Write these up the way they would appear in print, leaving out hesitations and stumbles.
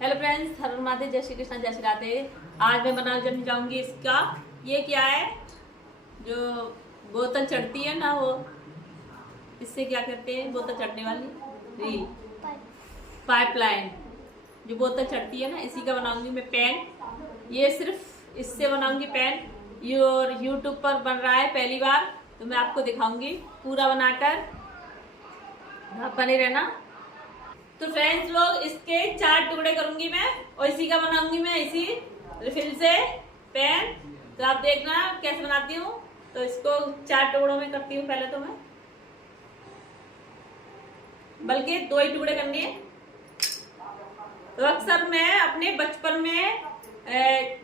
Hello friends, हर माते जय श्री कृष्ण, जय श्री राधे। आज मैं बनाने जाऊंगी इसका। ये क्या है, जो बोतल चढ़ती है ना, वो इससे क्या करते हैं, बोतल चढ़ने वाली रील पाइपलाइन, जो बोतल चढ़ती है ना, इसी का बनाऊंगी मैं पेन। ये सिर्फ इससे बनाऊंगी पेन। यूट्यूब पर बन रहा है पहली बार, तो मैं आपको दिखाऊंगी पूरा बनाकर। आप बने रहना। तो फ्रेंड्स लोग, इसके 4 टुकड़े करूंगी मैं और इसी का बनाऊंगी मैं, इसी रिफिल से पेन। तो आप देखना कैसे बनाती हूँ। तो इसको 4 टुकड़ों में करती हूँ पहले तो मैं, बल्कि 2 ही टुकड़े करनी है। तो अक्सर मैं अपने बचपन में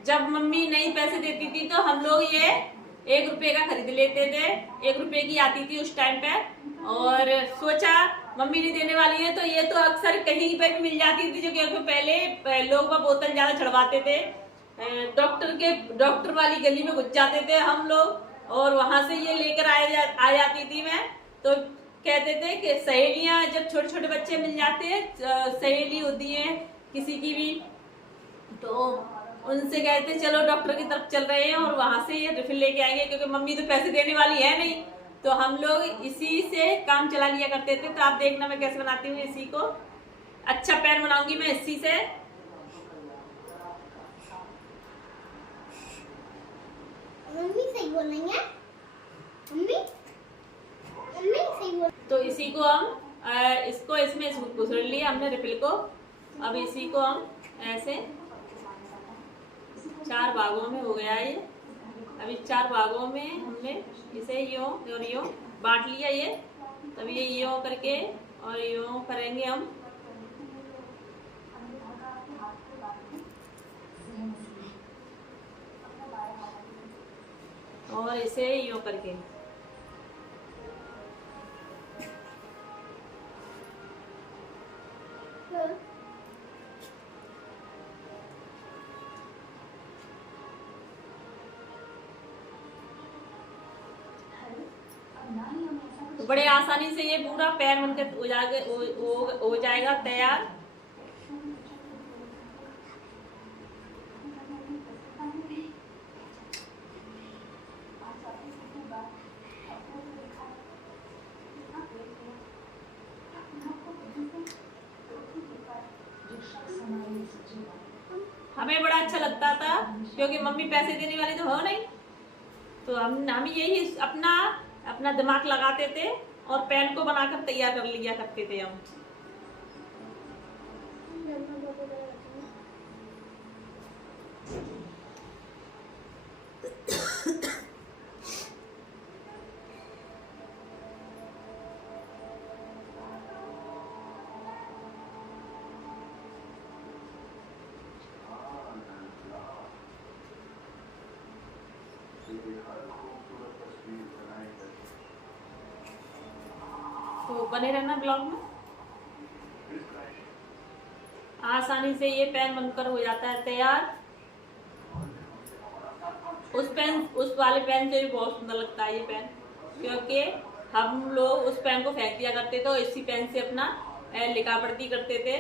जब मम्मी नहीं पैसे देती थी तो हम लोग ये 1 रुपए का खरीद लेते थे। 1 रुपए की आती थी उस टाइम पे, और सोचा मम्मी नहीं देने वाली है तो ये तो अक्सर कहीं पे भी मिल जाती थी, जो क्योंकि पहले लोग वह बोतल ज्यादा चढ़वाते थे। डॉक्टर वाली गली में घुस जाते थे हम लोग, और वहां से ये लेकर आ जाती थी मैं। तो कहते थे कि सहेलियां, जब छोटे छोटे बच्चे मिल जाते हैं, सहेली होती है किसी की भी, तो उनसे कहते चलो डॉक्टर की तरफ चल रहे हैं और वहां से ये रिफिल लेके आएंगे, क्योंकि मम्मी तो पैसे देने वाली है नहीं। तो हम लोग इसी से काम चला लिया करते थे। तो आप देखना मैं कैसे बनाती हूँ इसी को। अच्छा पेन बनाऊंगी मैं इसी से। मम्मी सही बोल रही है। मम्मी मम्मी सही बोल। तो इसी को हम इसको इसमें घुसड़ लिया हमने रिफिल को। अब इसी को हम ऐसे 4 भागों में हो गया ये। अभी 4 भागों में हमने इसे यूं और यूं बांट लिया ये। तब ये यूं करके और यूं करेंगे हम। और इसे यूं करके तो बड़े आसानी से ये पूरा पैर बनकर हो जाएगा तैयार। हमें बड़ा अच्छा लगता था, क्योंकि मम्मी पैसे देने वाली तो हो नहीं। तो हम यही अपना अपना दिमाग लगाते थे और पेन को बनाकर तैयार कर लिया करते थे हम। तो बने रहना ब्लॉग में। आसानी से ये पेन बनकर हो जाता है तैयार। उस वाले पेन से भी बहुत सुंदर लगता है ये पेन, क्योंकि हम लोग उस पेन को फेंक दिया करते थे और इसी पेन से अपना लिखा पढ़ती करते थे।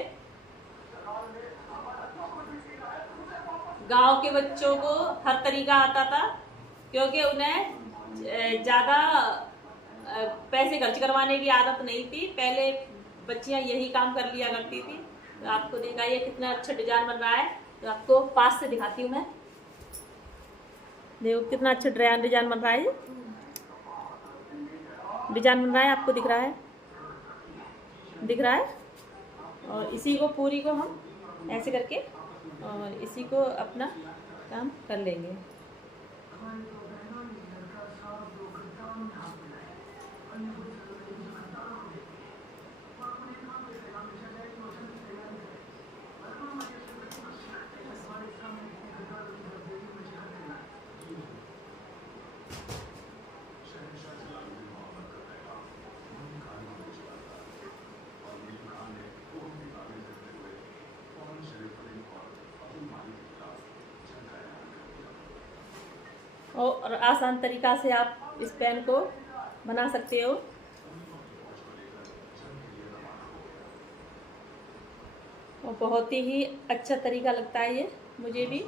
गांव के बच्चों को हर तरीका आता था, क्योंकि उन्हें ज्यादा पैसे खर्च करवाने की आदत नहीं थी। पहले बच्चियां यही काम कर लिया करती थी। तो आपको देखा ये कितना अच्छा डिजाइन बन रहा है। तो आपको पास से दिखाती हूँ मैं। देखो कितना अच्छा डिजाइन बन रहा है। ये डिजाइन बन रहा है, आपको दिख रहा है, दिख रहा है। और इसी को पूरी को हम ऐसे करके और इसी को अपना काम कर लेंगे। और आसान तरीका से आप इस पेन को बना सकते हो। और बहुत ही अच्छा तरीका लगता है ये मुझे भी।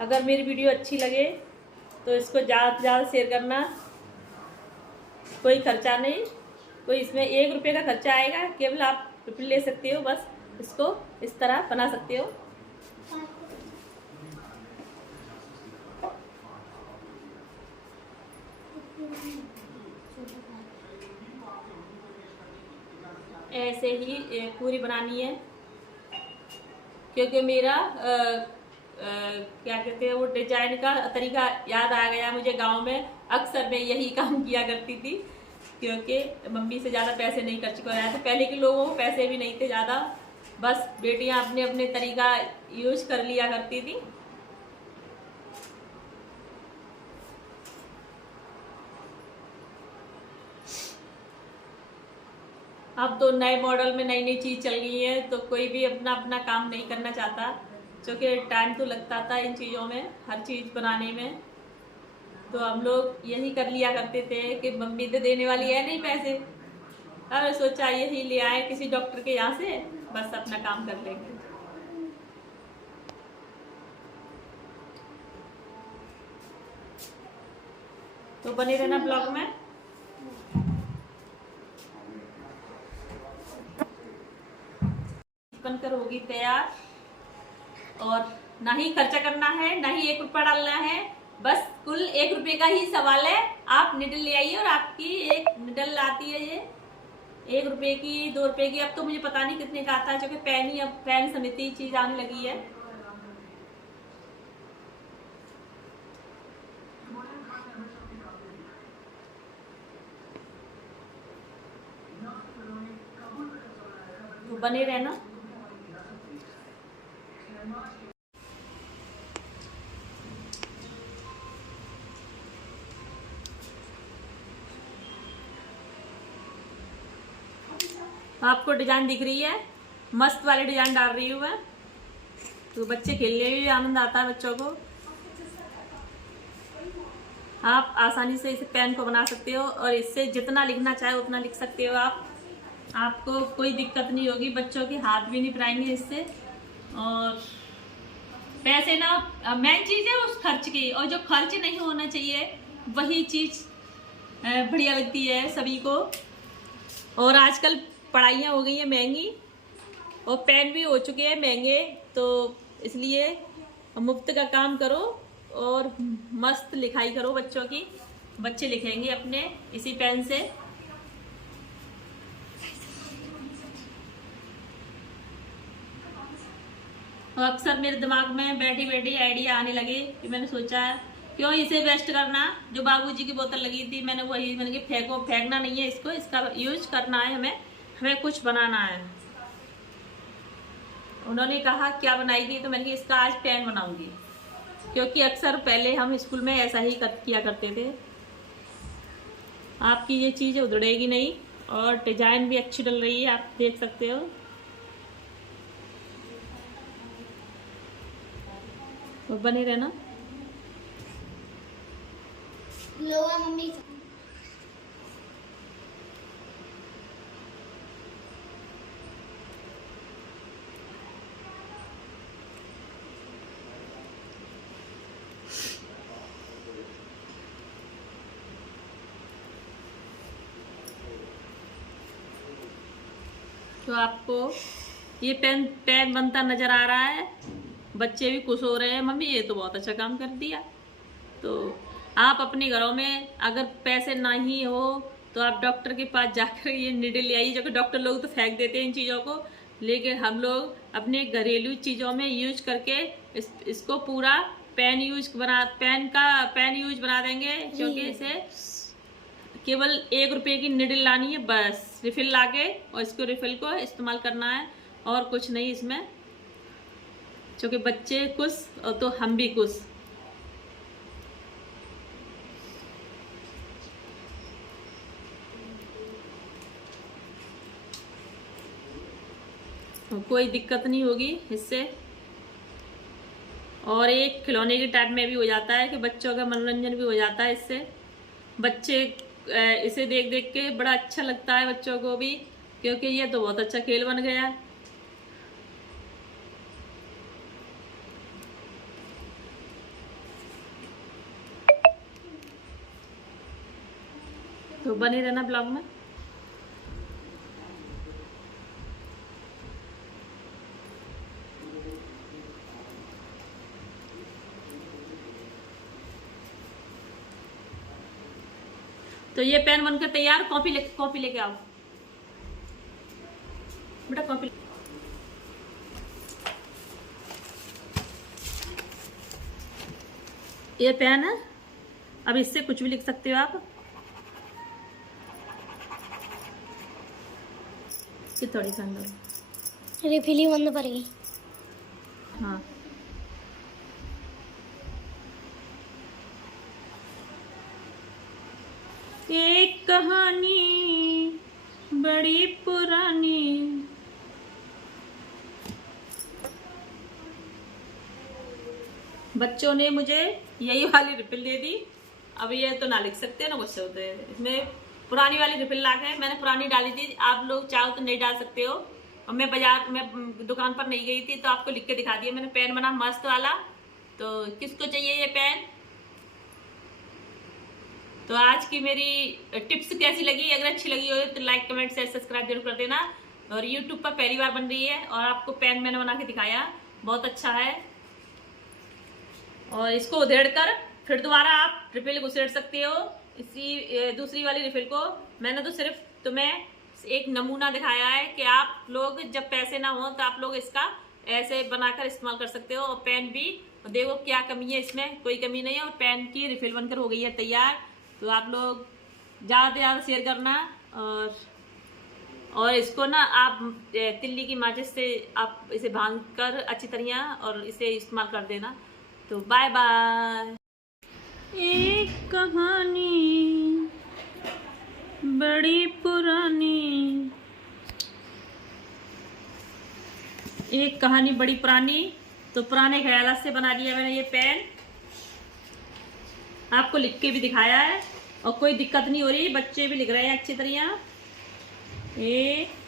अगर मेरी वीडियो अच्छी लगे तो इसको ज़्यादा से ज़्यादा शेयर करना। कोई खर्चा नहीं, कोई इसमें 1 रुपये का खर्चा आएगा, केवल आप रिफिल ले सकते हो, बस इसको इस तरह बना सकते हो। ऐसे ही पूरी बनानी है, क्योंकि मेरा क्या कहते हैं वो डिजाइन का तरीका याद आ गया मुझे। गांव में अक्सर मैं यही काम किया करती थी, क्योंकि मम्मी से ज़्यादा पैसे नहीं खर्च कराया थे। पहले के लोगों को पैसे भी नहीं थे ज़्यादा, बस बेटियां अपने अपने तरीका यूज कर लिया करती थी। अब तो नए मॉडल में नई नई चीज़ चल गई है, तो कोई भी अपना अपना काम नहीं करना चाहता, क्योंकि टाइम तो लगता था इन चीज़ों में, हर चीज़ बनाने में। तो हम लोग यही कर लिया करते थे कि मम्मी तो देने वाली है नहीं पैसे, अब सोचा यही ले आए किसी डॉक्टर के यहाँ से, बस अपना काम कर लेंगे। तो बने रहना ब्लॉग में। बनकर होगी तैयार, और ना ही खर्चा करना है, ना ही 1 रुपया डालना है, बस कुल 1 रुपये का ही सवाल है। आप निडल ले आइए, और आपकी एक निडल आती है ये 1 रुपये की, 2 रुपये की, अब तो मुझे पता नहीं कितने का आता है, क्योंकि पेन ही अब पेन समिति चीज आने लगी है। तो बने रहना। आपको डिजाइन दिख रही है, मस्त वाली डिजाइन डाल रही हूँ मैं, तो बच्चे खेलने में भी आनंद आता है बच्चों को। आप आसानी से इस पेन को बना सकते हो, और इससे जितना लिखना चाहे उतना लिख सकते हो आप। आपको कोई दिक्कत नहीं होगी, बच्चों के हाथ भी नहीं पिराएंगे इससे। और पैसे ना मेन चीज़ है उस खर्च की, और जो खर्च नहीं होना चाहिए वही चीज़ बढ़िया लगती है सभी को। और आजकल पढ़ाइयाँ हो गई हैं महंगी, और पेन भी हो चुके हैं महंगे, तो इसलिए मुफ्त का काम करो और मस्त लिखाई करो बच्चों की। बच्चे लिखेंगे अपने इसी पेन से। और अक्सर मेरे दिमाग में बैठी बैठी आइडिया आने लगे कि मैंने सोचा क्यों इसे वेस्ट करना। जो बाबूजी की बोतल लगी थी मैंने कि फेंको, फेंकना नहीं है इसको, इसका यूज करना है, हमें कुछ बनाना है। उन्होंने कहा क्या बनाएगी, तो मैंने कहा इसका आज पेन बनाऊंगी, क्योंकि अक्सर पहले हम स्कूल में ऐसा ही किया करते थे। आपकी ये चीज़ उधड़ेगी नहीं, और डिजाइन भी अच्छी डल रही है, आप देख सकते हो। तो बने रहना। लो मम्मी। तो आपको ये पेन बनता नजर आ रहा है, बच्चे भी खुश हो रहे हैं, मम्मी ये तो बहुत अच्छा काम कर दिया। तो आप अपने घरों में अगर पैसे नहीं हो तो आप डॉक्टर के पास जाकर ये निडल ले आइए, जो कि डॉक्टर लोग तो फेंक देते हैं इन चीज़ों को, लेकिन हम लोग अपने घरेलू चीज़ों में यूज करके इसको पूरा पेन यूज बना देंगे। क्योंकि इसे केवल 1 रुपये की निडल लानी है, बस रिफिल लाके, और इसको रिफिल को इस्तेमाल करना है, और कुछ नहीं इसमें। क्योंकि बच्चे खुश और तो हम भी खुश। कोई दिक्कत नहीं होगी इससे। और एक खिलौने के टाइप में भी हो जाता है कि बच्चों का मनोरंजन भी हो जाता है इससे। बच्चे इसे देख देख के बड़ा अच्छा लगता है बच्चों को भी, क्योंकि ये तो बहुत अच्छा खेल बन गया। तो बने रहना ब्लॉग में। तो ये पेन बनकर तैयार। कॉपी लेके आओ बेटा, कॉपी। ये पेन है, अब इससे कुछ भी लिख सकते हो आप। ये थोड़ी सा अंदर रिफिलिंग बंद पड़ेगी। हाँ, एक कहानी बड़ी पुरानी। बच्चों ने मुझे यही वाली रिफिल दे दी। अब ये तो ना लिख सकते ना गुस्से होते हैं। इसमें पुरानी वाली रिफिल ला के मैंने पुरानी डाली थी। आप लोग चाहो तो नहीं डाल सकते हो। और मैं बाजार में दुकान पर नहीं गई थी तो आपको लिख के दिखा दिया मैंने। पेन बना मस्त वाला। तो किसको चाहिए ये पेन? तो आज की मेरी टिप्स कैसी लगी? अगर अच्छी लगी हो तो लाइक कमेंट शेयर सब्सक्राइब जरूर कर देना। और यूट्यूब पर पहली बार बन रही है और आपको पेन मैंने बना के दिखाया, बहुत अच्छा है। और इसको उधेड़ कर फिर दोबारा आप रिफिल को उधेड़ सकते हो। इसी दूसरी वाली रिफिल को मैंने तो सिर्फ तुम्हें एक नमूना दिखाया है कि आप लोग जब पैसे ना हो तो आप लोग इसका ऐसे बनाकर इस्तेमाल कर सकते हो। और पेन भी देखो क्या कमी है, इसमें कोई कमी नहीं है। और पेन की रिफिल बनकर हो गई है तैयार। तो आप लोग ज़्यादा से ज़्यादा शेयर करना। और इसको ना आप तिल्ली की माचिस से आप इसे भांग कर अच्छी तरह और इसे इस्तेमाल कर देना। तो बाय बाय। एक कहानी बड़ी पुरानी, एक कहानी बड़ी पुरानी। तो पुराने ख्यालात से बना दिया मैंने ये पेन। आपको लिख के भी दिखाया है और कोई दिक्कत नहीं हो रही। बच्चे भी लिख रहे हैं अच्छी तरह। ABCDEFGHIJKLMNOPQRSTU।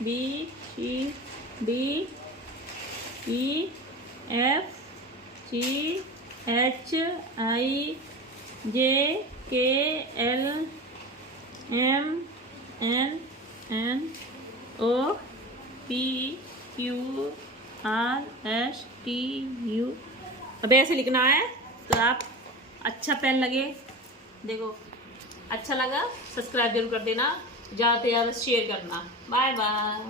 अब ऐसे लिखना है। तो आप अच्छा पेन लगे, देखो अच्छा लगा सब्सक्राइब जरूर कर देना, ज़्यादा से ज़्यादा शेयर करना। Bye bye.